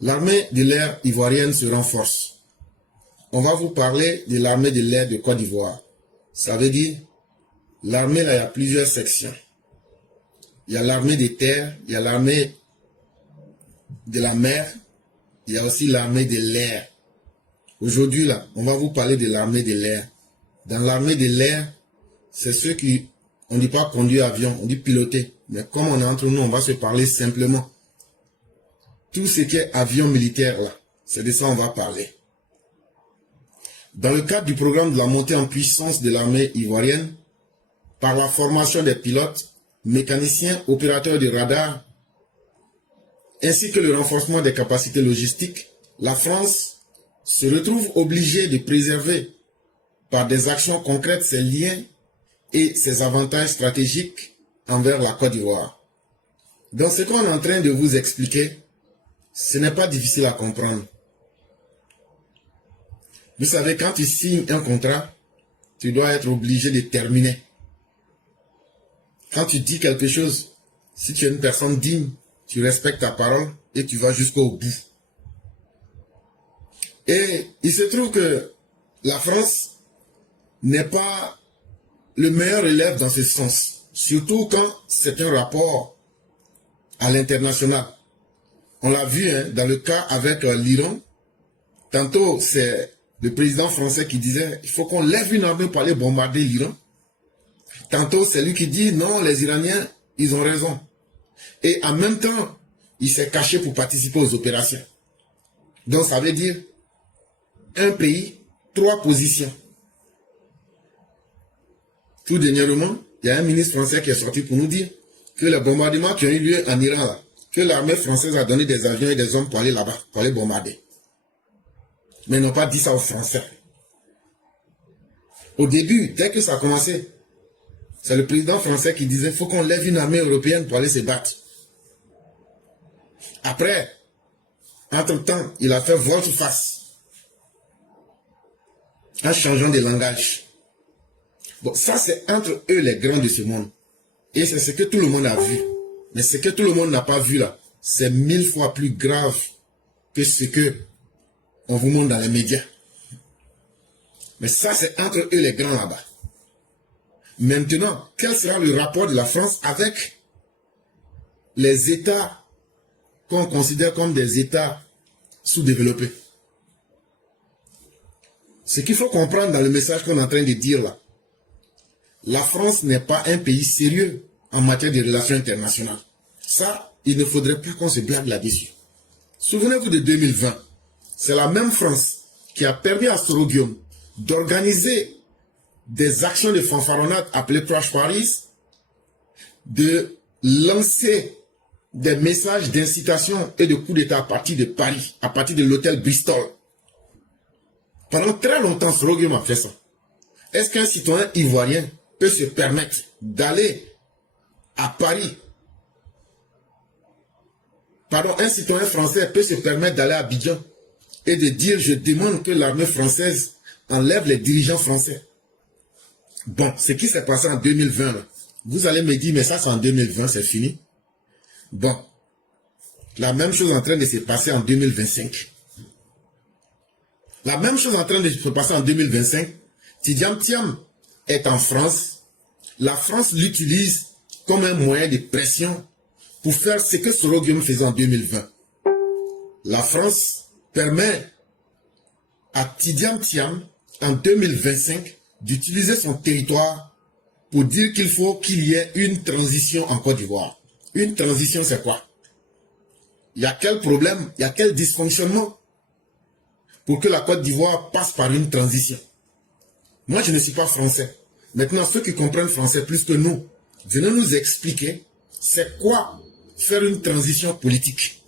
L'armée de l'air ivoirienne se renforce. On va vous parler de l'armée de l'air de Côte d'Ivoire. Ça veut dire, l'armée là, il y a plusieurs sections. Il y a l'armée des terres, il y a l'armée de la mer, il y a aussi l'armée de l'air. Aujourd'hui là, on va vous parler de l'armée de l'air. Dans l'armée de l'air, c'est ceux qui, on ne dit pas conduire avion, on dit piloter. Mais comme on est entre nous, on va se parler simplement. Tout ce qui est avion militaire là, c'est de ça qu'on va parler. Dans le cadre du programme de la montée en puissance de l'armée ivoirienne, par la formation des pilotes, mécaniciens, opérateurs de radar, ainsi que le renforcement des capacités logistiques, la France se retrouve obligée de préserver par des actions concrètes ses liens et ses avantages stratégiques envers la Côte d'Ivoire. Dans ce qu'on est en train de vous expliquer, ce n'est pas difficile à comprendre. Vous savez, quand tu signes un contrat, tu dois être obligé de terminer. Quand tu dis quelque chose, si tu es une personne digne, tu respectes ta parole et tu vas jusqu'au bout. Et il se trouve que la France n'est pas le meilleur élève dans ce sens. Surtout quand c'est un rapport à l'international. On l'a vu dans le cas avec l'Iran. Tantôt, c'est le président français qui disait il faut qu'on lève une armée pour aller bombarder l'Iran. Tantôt, c'est lui qui dit non, les Iraniens, ils ont raison. Et en même temps, il s'est caché pour participer aux opérations. Donc, ça veut dire un pays, 3 positions. Tout dernièrement, il y a un ministre français qui est sorti pour nous dire que les bombardements qui ont eu lieu en Iran, là, que l'armée française a donné des avions et des hommes pour aller là-bas, pour aller bombarder. Mais ils n'ont pas dit ça aux Français. Au début, dès que ça a commencé, c'est le président français qui disait qu'il faut qu'on lève une armée européenne pour aller se battre. Après, entre-temps, il a fait volte-face en changeant de langage. Bon, ça c'est entre eux les grands de ce monde. Et c'est ce que tout le monde a vu. Mais ce que tout le monde n'a pas vu là, c'est 1000 fois plus grave que ce que on vous montre dans les médias. Mais ça c'est entre eux les grands là-bas. Maintenant, quel sera le rapport de la France avec les États qu'on considère comme des États sous-développés? Ce qu'il faut comprendre dans le message qu'on est en train de dire là, la France n'est pas un pays sérieux en matière de relations internationales. Ça, il ne faudrait plus qu'on se blague là-dessus. Souvenez-vous de 2020. C'est la même France qui a permis à Soroguium d'organiser des actions de fanfaronnade appelées Crash Paris, de lancer des messages d'incitation et de coup d'État à partir de Paris, à partir de l'hôtel Bristol. Pendant très longtemps, Soroguium a fait ça. Est-ce qu'un citoyen ivoirien peut se permettre d'aller à Paris? Pardon, un citoyen français peut se permettre d'aller à Abidjan et de dire je demande que l'armée française enlève les dirigeants français. Bon, ce qui s'est passé en 2020, là, vous allez me dire mais ça c'est en 2020, c'est fini. Bon, la même chose est en train de se passer en 2025. La même chose est en train de se passer en 2025. Tidjam Thiam est en France. La France l'utilise comme un moyen de pression pour faire ce que Soroguium faisait en 2020. La France permet à Tidjam Thiam en 2025 d'utiliser son territoire pour dire qu'il faut qu'il y ait une transition en Côte d'Ivoire. Une transition, c'est quoi? Il y a quel problème? Il y a quel dysfonctionnement pour que la Côte d'Ivoire passe par une transition? Moi, je ne suis pas français. Maintenant, ceux qui comprennent français plus que nous, venez nous expliquer c'est quoi faire une transition politique.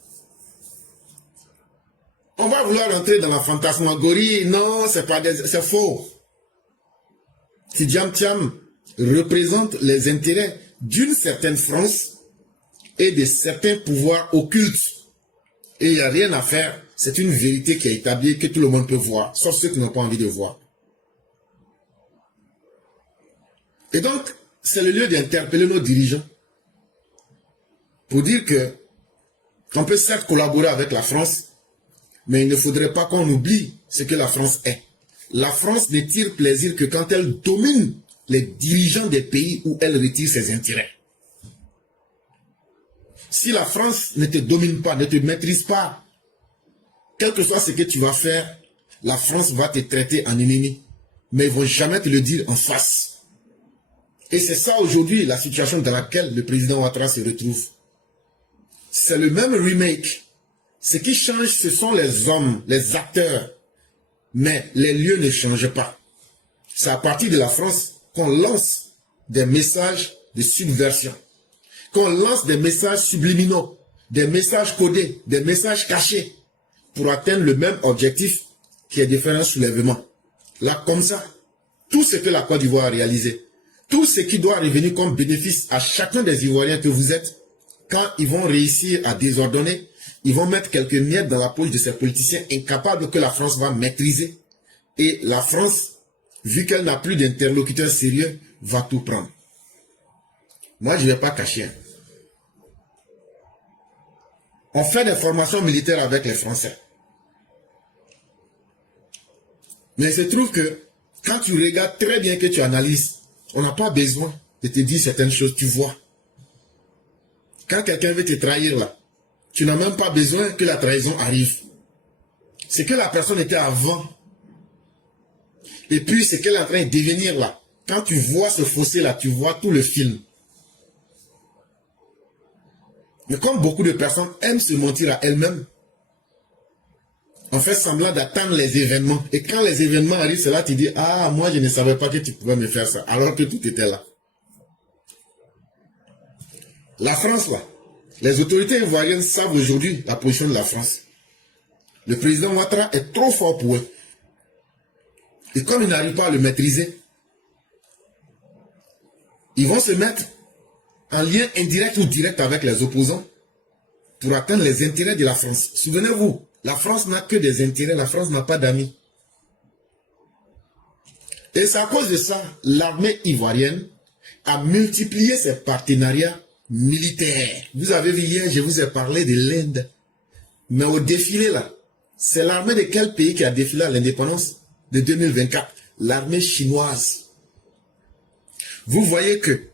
On va vouloir entrer dans la fantasmagorie. Non, c'est faux. Tidjam Thiam représente les intérêts d'une certaine France et de certains pouvoirs occultes. Et il n'y a rien à faire. C'est une vérité qui est établie que tout le monde peut voir, sauf ceux qui n'ont pas envie de voir. Et donc, c'est le lieu d'interpeller nos dirigeants pour dire que on peut certes collaborer avec la France, Mais il ne faudrait pas qu'on oublie ce que la France est. La France ne tire plaisir que quand elle domine les dirigeants des pays où elle retire ses intérêts. Si la France ne te domine pas, ne te maîtrise pas, quel que soit ce que tu vas faire, la France va te traiter en ennemi. Mais ils ne vont jamais te le dire en face. Et c'est ça aujourd'hui la situation dans laquelle le président Ouattara se retrouve. C'est le même remake. Ce qui change, ce sont les hommes, les acteurs. Mais les lieux ne changent pas. C'est à partir de la France qu'on lance des messages de subversion. Qu'on lance des messages subliminaux, des messages codés, des messages cachés, pour atteindre le même objectif qui est de faire un soulèvement. Là, comme ça, tout ce que la Côte d'Ivoire a réalisé, tout ce qui doit revenir comme bénéfice à chacun des Ivoiriens que vous êtes, quand ils vont réussir à désordonner, ils vont mettre quelques miettes dans la poche de ces politiciens incapables que la France va maîtriser. Et la France, vu qu'elle n'a plus d'interlocuteurs sérieux, va tout prendre. Moi, je ne vais pas cacher. On fait des formations militaires avec les Français. Mais il se trouve que quand tu regardes très bien, que tu analyses, on n'a pas besoin de te dire certaines choses, tu vois. Quand quelqu'un veut te trahir là, tu n'as même pas besoin que la trahison arrive. C'est que la personne était avant. Et puis c'est qu'elle est en train de devenir là. Quand tu vois ce fossé là, tu vois tout le film. Mais comme beaucoup de personnes aiment se mentir à elles-mêmes, on fait semblant d'attendre les événements. Et quand les événements arrivent, c'est là que tu dis, ah, moi je ne savais pas que tu pouvais me faire ça, alors que tout était là. La France là, les autorités ivoiriennes savent aujourd'hui la position de la France. Le président Ouattara est trop fort pour eux. Et comme ils n'arrivent pas à le maîtriser, ils vont se mettre en lien indirect ou direct avec les opposants pour atteindre les intérêts de la France. Souvenez-vous, la France n'a que des intérêts, la France n'a pas d'amis. Et c'est à cause de ça, l'armée ivoirienne a multiplié ses partenariats militaires. Vous avez vu hier, je vous ai parlé de l'Inde. Mais au défilé là, c'est l'armée de quel pays qui a défilé à l'indépendance de 2024? L'armée chinoise. Vous voyez que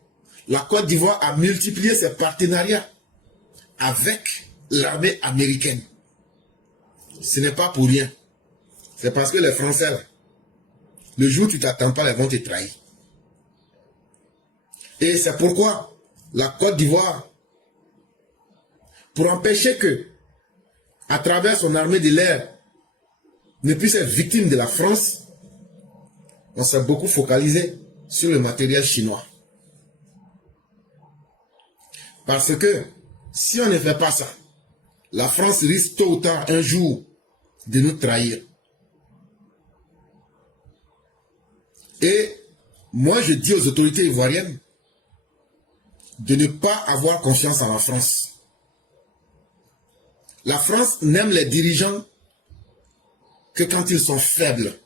la Côte d'Ivoire a multiplié ses partenariats avec l'armée américaine. Ce n'est pas pour rien. C'est parce que les Français, là, le jour où tu ne t'attends pas, ils vont te trahir. Et c'est pourquoi la Côte d'Ivoire, pour empêcher que, à travers son armée de l'air, ne puisse être victime de la France, on s'est beaucoup focalisé sur le matériel chinois. Parce que si on ne fait pas ça, la France risque tôt ou tard un jour de nous trahir. Et moi je dis aux autorités ivoiriennes de ne pas avoir confiance en la France. La France n'aime les dirigeants que quand ils sont faibles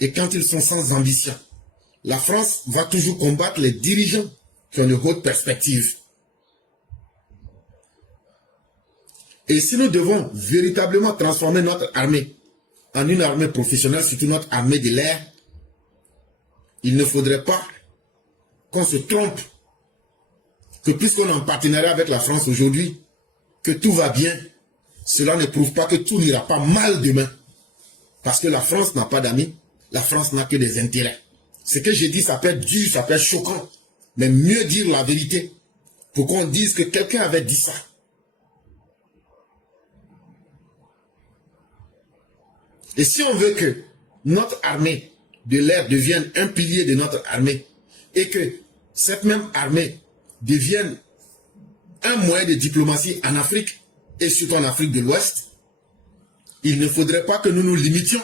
et quand ils sont sans ambition. La France va toujours combattre les dirigeants qui ont une haute perspective. Et si nous devons véritablement transformer notre armée en une armée professionnelle, surtout notre armée de l'air, il ne faudrait pas qu'on se trompe, que puisqu'on est en partenariat avec la France aujourd'hui, que tout va bien. Cela ne prouve pas que tout n'ira pas mal demain. Parce que la France n'a pas d'amis, la France n'a que des intérêts. Ce que j'ai dit, ça peut être dur, ça peut être choquant, mais mieux dire la vérité pour qu'on dise que quelqu'un avait dit ça. Et si on veut que notre armée de l'air devienne un pilier de notre armée et que cette même armée devienne un moyen de diplomatie en Afrique et surtout en Afrique de l'Ouest, il ne faudrait pas que nous nous limitions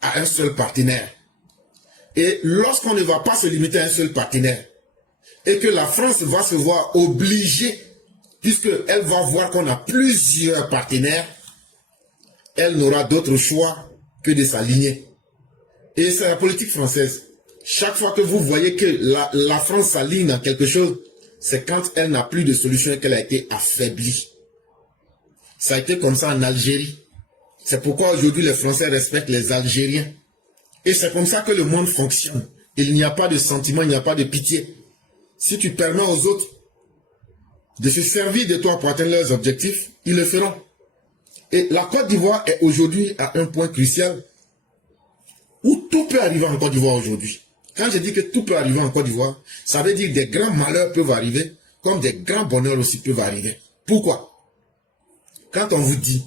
à un seul partenaire. Et lorsqu'on ne va pas se limiter à un seul partenaire et que la France va se voir obligée, puisqu'elle va voir qu'on a plusieurs partenaires, elle n'aura d'autre choix que de s'aligner. Et c'est la politique française. Chaque fois que vous voyez que la France s'aligne dans quelque chose, c'est quand elle n'a plus de solution et qu'elle a été affaiblie. Ça a été comme ça en Algérie. C'est pourquoi aujourd'hui les Français respectent les Algériens. Et c'est comme ça que le monde fonctionne. Il n'y a pas de sentiment, il n'y a pas de pitié. Si tu permets aux autres de se servir de toi pour atteindre leurs objectifs, ils le feront. Et la Côte d'Ivoire est aujourd'hui à un point crucial où tout peut arriver en Côte d'Ivoire aujourd'hui. Quand je dis que tout peut arriver en Côte d'Ivoire, ça veut dire que des grands malheurs peuvent arriver, comme des grands bonheurs aussi peuvent arriver. Pourquoi? Quand on vous dit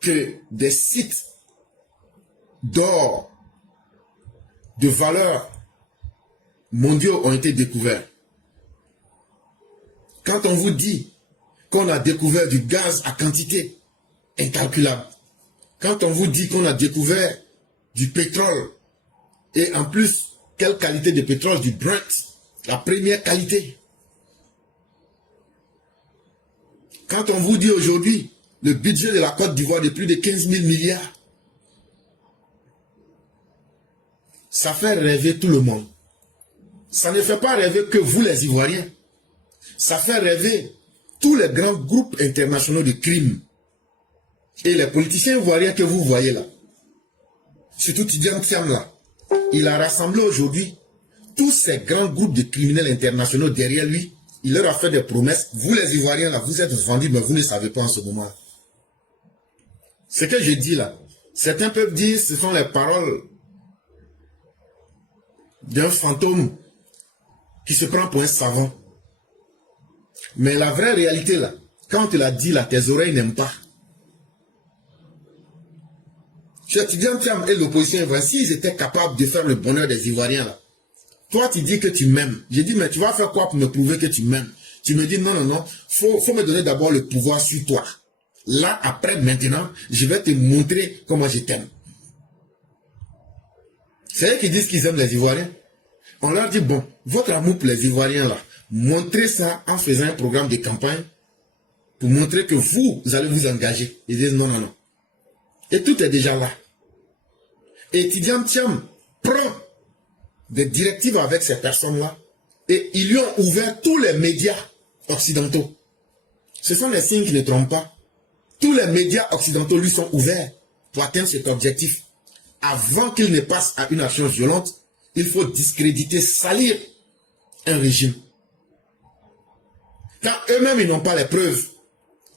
que des sites d'or de valeur mondiaux ont été découverts, quand on vous dit qu'on a découvert du gaz à quantité incalculable, quand on vous dit qu'on a découvert du pétrole, et en plus, quelle qualité de pétrole? Du Brent, la première qualité. Quand on vous dit aujourd'hui le budget de la Côte d'Ivoire de plus de 15 000 milliards, ça fait rêver tout le monde. Ça ne fait pas rêver que vous les Ivoiriens. Ça fait rêver tous les grands groupes internationaux de crimes. Et les politiciens ivoiriens que vous voyez là, surtout Tidjane Thiam là, il a rassemblé aujourd'hui tous ces grands groupes de criminels internationaux derrière lui. Il leur a fait des promesses. Vous les Ivoiriens là, vous êtes vendus, mais vous ne savez pas en ce moment. Ce que je dis là, certains peuvent dire ce sont les paroles d'un fantôme qui se prend pour un savant. Mais la vraie réalité là, quand on te l'a dit là, tes oreilles n'aiment pas. Chez Tidjane Thiam et l'opposition ivoirienne, s'ils étaient capables de faire le bonheur des Ivoiriens là, toi tu dis que tu m'aimes. J'ai dit, mais tu vas faire quoi pour me prouver que tu m'aimes? Tu me dis, non, non, non, faut me donner d'abord le pouvoir sur toi. Là, après, maintenant, je vais te montrer comment je t'aime. C'est eux qui disent qu'ils aiment les Ivoiriens. On leur dit, bon, votre amour pour les Ivoiriens là, montrez ça en faisant un programme de campagne pour montrer que vous allez vous engager. Ils disent, non, non, non. Et tout est déjà là. Et Tidjane Thiam prend des directives avec ces personnes-là et ils lui ont ouvert tous les médias occidentaux. Ce sont les signes qui ne trompent pas. Tous les médias occidentaux lui sont ouverts pour atteindre cet objectif. Avant qu'il ne passe à une action violente, il faut discréditer, salir un régime. Quand eux-mêmes ils n'ont pas les preuves,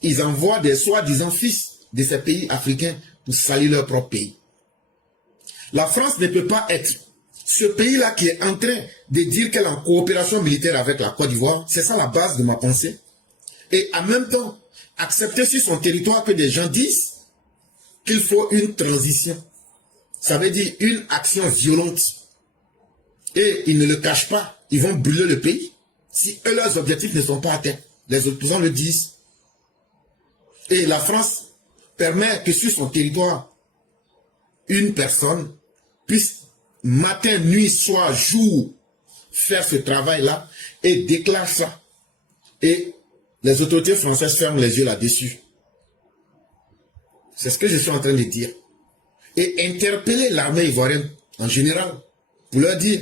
ils envoient des soi-disant fils de ces pays africains pour salir leur propre pays. La France ne peut pas être ce pays-là qui est en train de dire qu'elle est en coopération militaire avec la Côte d'Ivoire. C'est ça la base de ma pensée. Et en même temps, accepter sur son territoire que des gens disent qu'il faut une transition. Ça veut dire une action violente. Et ils ne le cachent pas. Ils vont brûler le pays. Si eux, leurs objectifs ne sont pas atteints. Les opposants le disent. Et la France permet que sur son territoire, une personne puisse matin, nuit, soir, jour, faire ce travail-là et déclare ça. Et les autorités françaises ferment les yeux là-dessus. C'est ce que je suis en train de dire. Et interpeller l'armée ivoirienne en général pour leur dire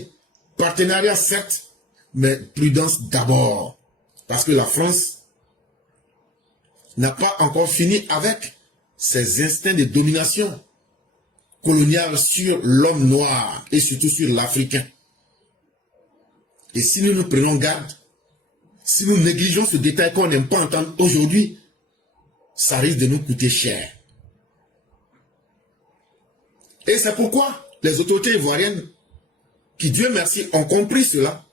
partenariat certes, mais prudence d'abord. Parce que la France n'a pas encore fini avec ses instincts de domination coloniale sur l'homme noir et surtout sur l'Africain. Et si nous nous prenons garde, si nous négligeons ce détail qu'on n'aime pas entendre aujourd'hui, ça risque de nous coûter cher. Et c'est pourquoi les autorités ivoiriennes, qui Dieu merci ont compris cela,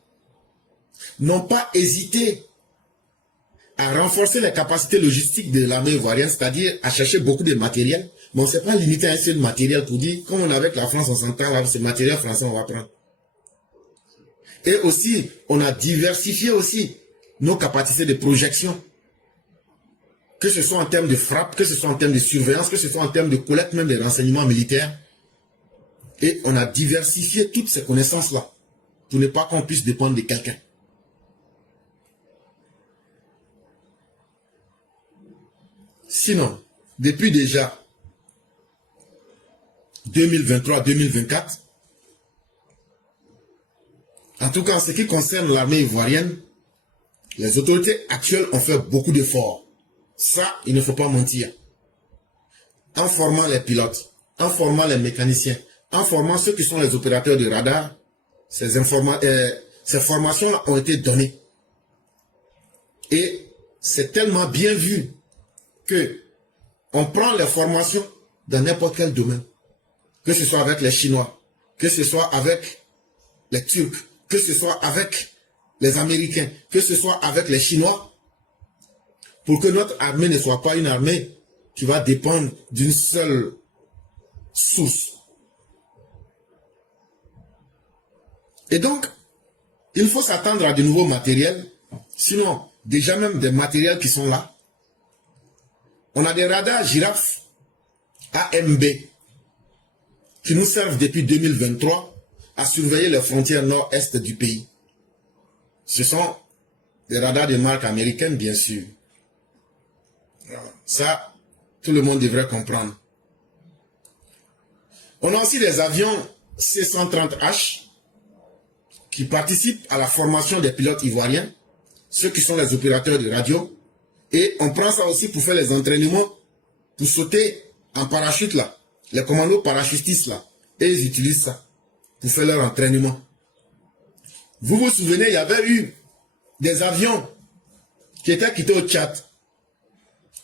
n'ont pas hésité à renforcer les capacités logistiques de l'armée ivoirienne, c'est-à-dire à chercher beaucoup de matériel. Mais on ne s'est pas limité à un seul matériel pour dire, comme on est avec la France, on s'entend là, ce matériel français, on va prendre. Et aussi, on a diversifié aussi nos capacités de projection. Que ce soit en termes de frappe, que ce soit en termes de surveillance, que ce soit en termes de collecte même des renseignements militaires. Et on a diversifié toutes ces connaissances-là pour ne pas qu'on puisse dépendre de quelqu'un. Sinon, depuis déjà 2023-2024, en tout cas en ce qui concerne l'armée ivoirienne, les autorités actuelles ont fait beaucoup d'efforts. Ça, il ne faut pas mentir. en formant les pilotes, en formant les mécaniciens, en formant ceux qui sont les opérateurs de radar. Ces formations-là ont été données. Et c'est tellement bien vu que on prend les formations dans n'importe quel domaine. Que ce soit avec les Chinois, que ce soit avec les Turcs, que ce soit avec les Américains, que ce soit avec les Chinois, pour que notre armée ne soit pas une armée qui va dépendre d'une seule source. Et donc, il faut s'attendre à de nouveaux matériels, sinon, déjà même des matériels qui sont là. On a des radars girafes AMB qui nous servent depuis 2023 à surveiller les frontières nord-est du pays. Ce sont des radars de marque américaine, bien sûr. Ça, tout le monde devrait comprendre. On a aussi des avions C-130H qui participent à la formation des pilotes ivoiriens, ceux qui sont les opérateurs de radio. Et on prend ça aussi pour faire les entraînements, pour sauter en parachute là. Les commandos parachutistes là. Et ils utilisent ça pour faire leur entraînement. Vous vous souvenez, il y avait eu des avions qui étaient quittés au Tchad.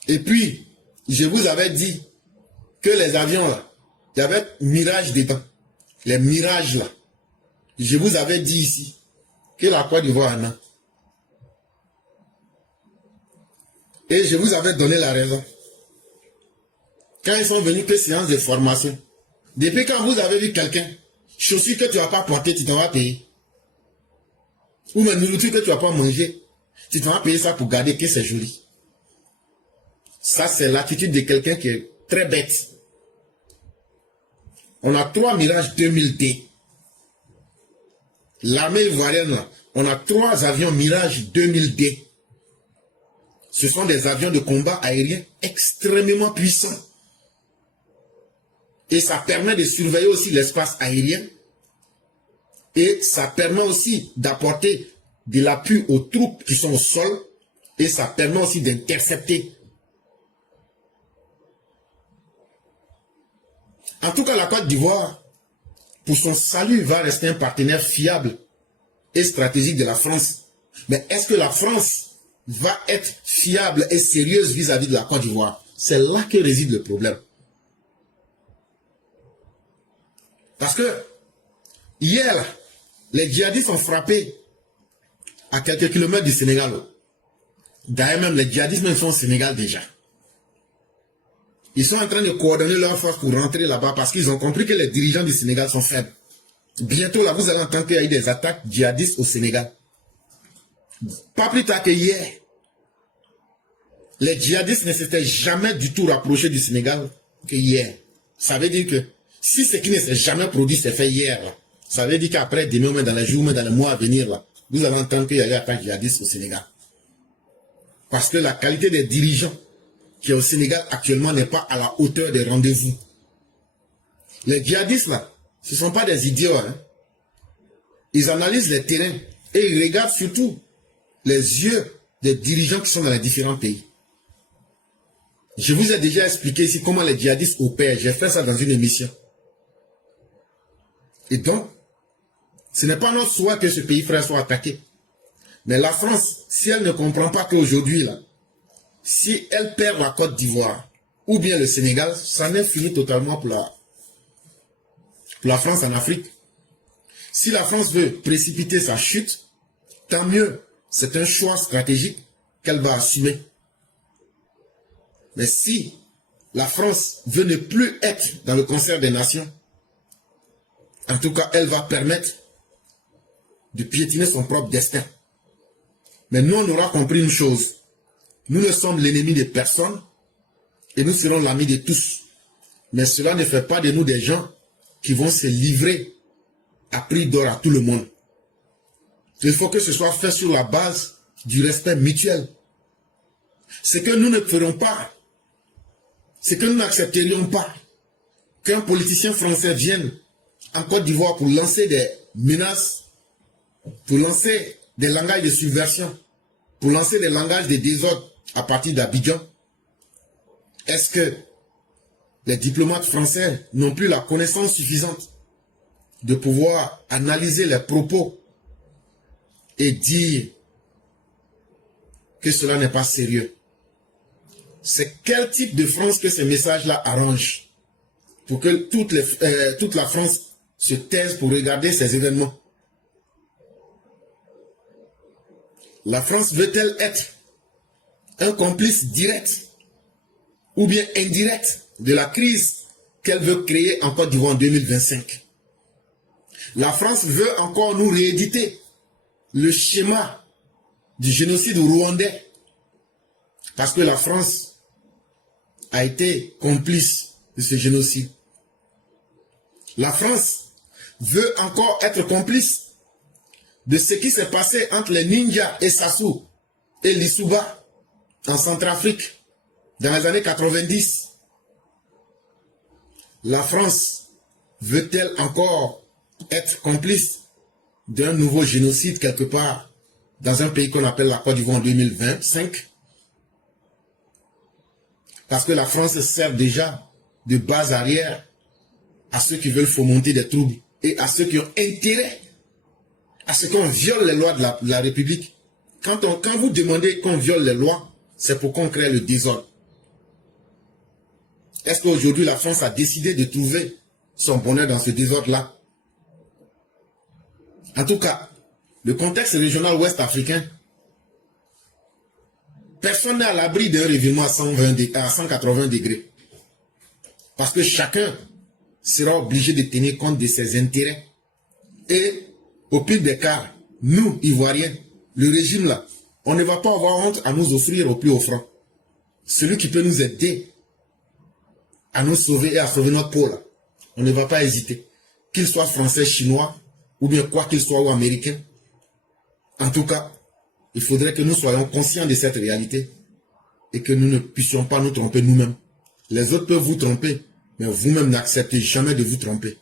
Et puis, je vous avais dit que les avions là, il y avait Mirage dedans. Les Mirages là. Je vous avais dit ici que la Côte d'Ivoire en a. Et je vous avais donné la raison. Quand ils sont venus, que séance de formation. Depuis quand vous avez vu quelqu'un, chaussures que tu ne vas pas porter, tu t'en vas payer. Ou même nourriture que tu ne vas pas manger, tu t'en vas payer ça pour garder que c'est joli. Ça, c'est l'attitude de quelqu'un qui est très bête. On a 3 Mirage 2000D. L'armée ivoirienne, on a 3 avions Mirage 2000D. Ce sont des avions de combat aérien extrêmement puissants. Et ça permet de surveiller aussi l'espace aérien. Et ça permet aussi d'apporter de l'appui aux troupes qui sont au sol. Et ça permet aussi d'intercepter. En tout cas, la Côte d'Ivoire, pour son salut, va rester un partenaire fiable et stratégique de la France. Mais est-ce que la France va être fiable et sérieuse vis-à-vis de la Côte d'Ivoire? C'est là que réside le problème. Parce que hier, les djihadistes ont frappé à quelques kilomètres du Sénégal. D'ailleurs, même les djihadistes même sont au Sénégal déjà. Ils sont en train de coordonner leurs forces pour rentrer là-bas parce qu'ils ont compris que les dirigeants du Sénégal sont faibles. Bientôt, là, vous allez entendre qu'il y a eu des attaques djihadistes au Sénégal. Pas plus tard que hier, les djihadistes ne s'étaient jamais du tout rapprochés du Sénégal que hier. Ça veut dire que si ce qui ne s'est jamais produit s'est fait hier, là, ça veut dire qu'après, demain, mais dans les jours, mais dans les mois à venir, là, vous allez entendre qu'il y a eu des attaques djihadistes au Sénégal. Parce que la qualité des dirigeants qui est au Sénégal actuellement n'est pas à la hauteur des rendez-vous. Les djihadistes, là, ce ne sont pas des idiots. Hein. Ils analysent les terrains et ils regardent surtout les yeux des dirigeants qui sont dans les différents pays. Je vous ai déjà expliqué ici comment les djihadistes opèrent. J'ai fait ça dans une émission. Et donc, ce n'est pas notre souhait que ce pays frère soit attaqué. Mais la France, si elle ne comprend pas qu'aujourd'hui, là, si elle perd la Côte d'Ivoire ou bien le Sénégal, ça n'est fini totalement pour la France en Afrique. Si la France veut précipiter sa chute, tant mieux. C'est un choix stratégique qu'elle va assumer. Mais si la France veut ne plus être dans le concert des nations, en tout cas, elle va permettre de piétiner son propre destin. Mais nous, on aura compris une chose. Nous ne sommes l'ennemi de personne et nous serons l'ami de tous. Mais cela ne fait pas de nous des gens qui vont se livrer à prix d'or à tout le monde. Il faut que ce soit fait sur la base du respect mutuel. Ce que nous ne ferons pas, ce que nous n'accepterions pas, qu'un politicien français vienne en Côte d'Ivoire pour lancer des menaces, pour lancer des langages de subversion, pour lancer des langages de désordre à partir d'Abidjan. Est-ce que les diplomates français n'ont plus la connaissance suffisante de pouvoir analyser les propos et dire que cela n'est pas sérieux. C'est quel type de France que ces messages-là arrangent pour que toute la France se taise pour regarder ces événements? La France veut-elle être un complice direct ou bien indirect de la crise qu'elle veut créer en Côte d'Ivoire en 2025? La France veut encore nous rééditer le schéma du génocide rwandais parce que la France a été complice de ce génocide. La France veut encore être complice de ce qui s'est passé entre les ninjas et Sassou et Lissouba en Centrafrique dans les années 90. La France veut-elle encore être complice d'un nouveau génocide quelque part dans un pays qu'on appelle la Côte d'Ivoire en 2025? Parce que la France sert déjà de base arrière à ceux qui veulent fomenter des troubles et à ceux qui ont intérêt à ce qu'on viole les lois de la République. Quand vous demandez qu'on viole les lois, c'est pour qu'on crée le désordre. Est-ce qu'aujourd'hui la France a décidé de trouver son bonheur dans ce désordre-là? En tout cas, le contexte régional ouest africain, personne n'est à l'abri d'un revirement à 180 degrés. Parce que chacun sera obligé de tenir compte de ses intérêts. Et au pire des cas, nous, Ivoiriens, le régime là, on ne va pas avoir honte à nous offrir au plus offrant. Celui qui peut nous aider à nous sauver et à sauver notre peau là, on ne va pas hésiter. Qu'il soit français, chinois, ou bien quoi qu'il soit, ou américain. En tout cas, il faudrait que nous soyons conscients de cette réalité et que nous ne puissions pas nous tromper nous-mêmes. Les autres peuvent vous tromper, mais vous-même n'acceptez jamais de vous tromper.